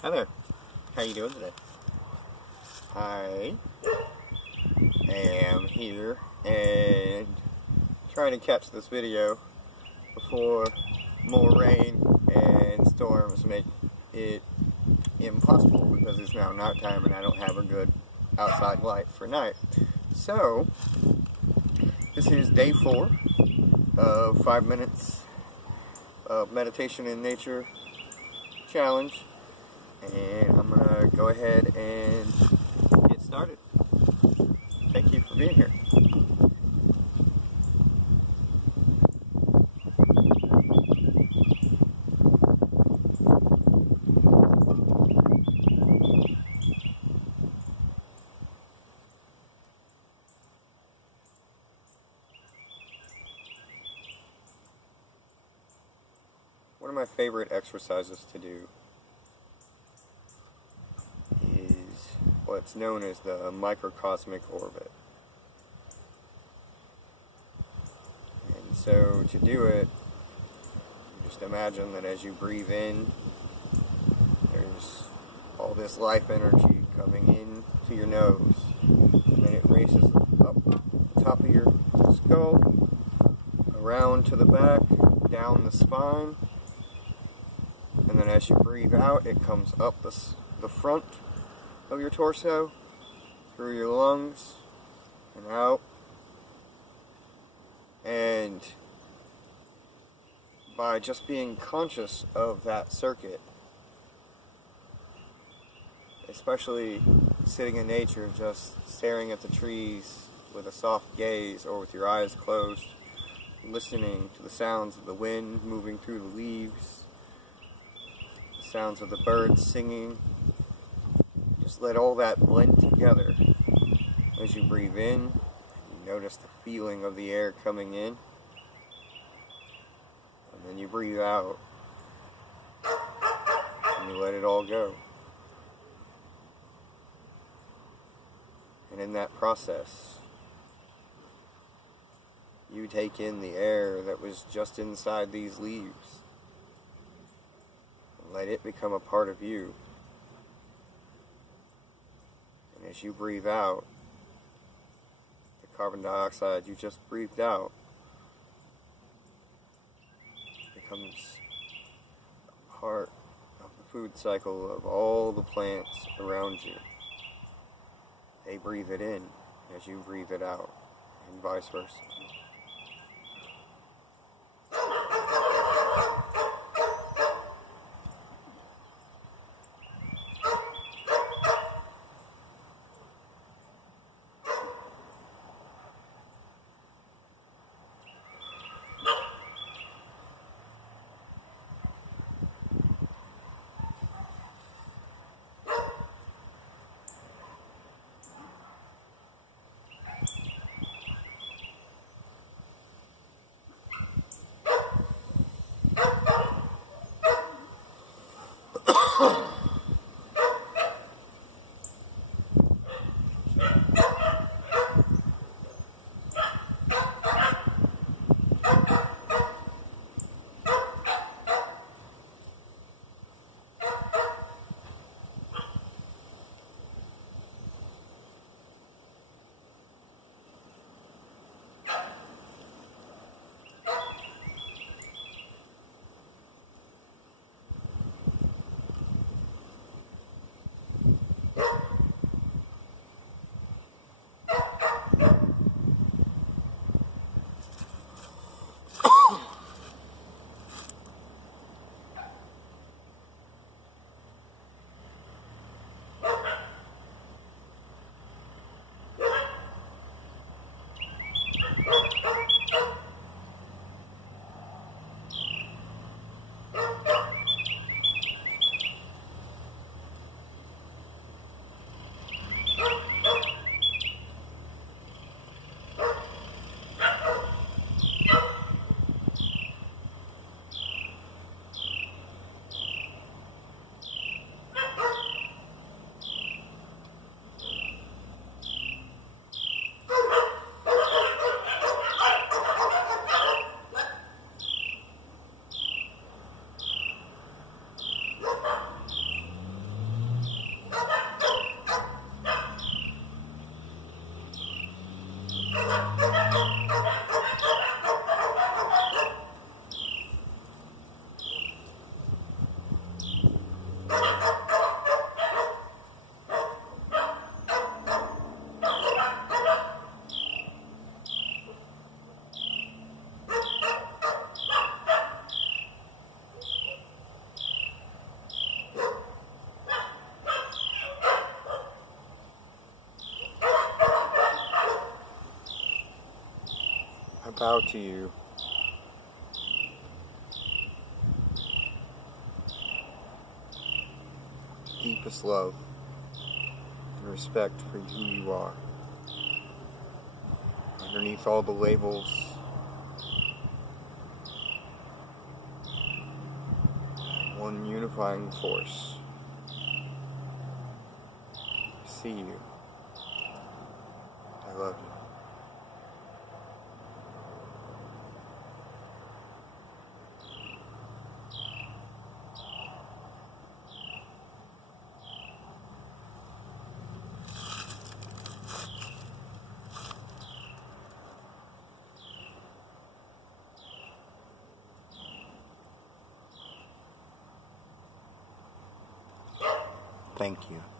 Hi there. How you doing today? I am here and trying to catch this video before more rain and storms make it impossible because it's now nighttime and I don't have a good outside light for night. So, this is day 4 of 5 minutes of meditation in nature challenge. And I'm going to go ahead and get started. Thank you for being here. One of my favorite exercises to do is what's known as the microcosmic orbit. And so to do it, you just imagine that as you breathe in, there's all this life energy coming in to your nose, and then it races up the top of your skull, around to the back, down the spine, and then as you breathe out, it comes up the front of your torso, through your lungs, and out. And by just being conscious of that circuit, especially sitting in nature, just staring at the trees with a soft gaze or with your eyes closed, listening to the sounds of the wind moving through the leaves, the sounds of the birds singing. Just let all that blend together. As you breathe in, you notice the feeling of the air coming in, and then you breathe out, and you let it all go. And in that process, you take in the air that was just inside these leaves, and let it become a part of you. And as you breathe out, the carbon dioxide you just breathed out becomes a part of the food cycle of all the plants around you. They breathe it in as you breathe it out, and vice versa. I bow to you. Deepest love and respect for who you are. Underneath all the labels, one unifying force. I see you. I love you. Thank you.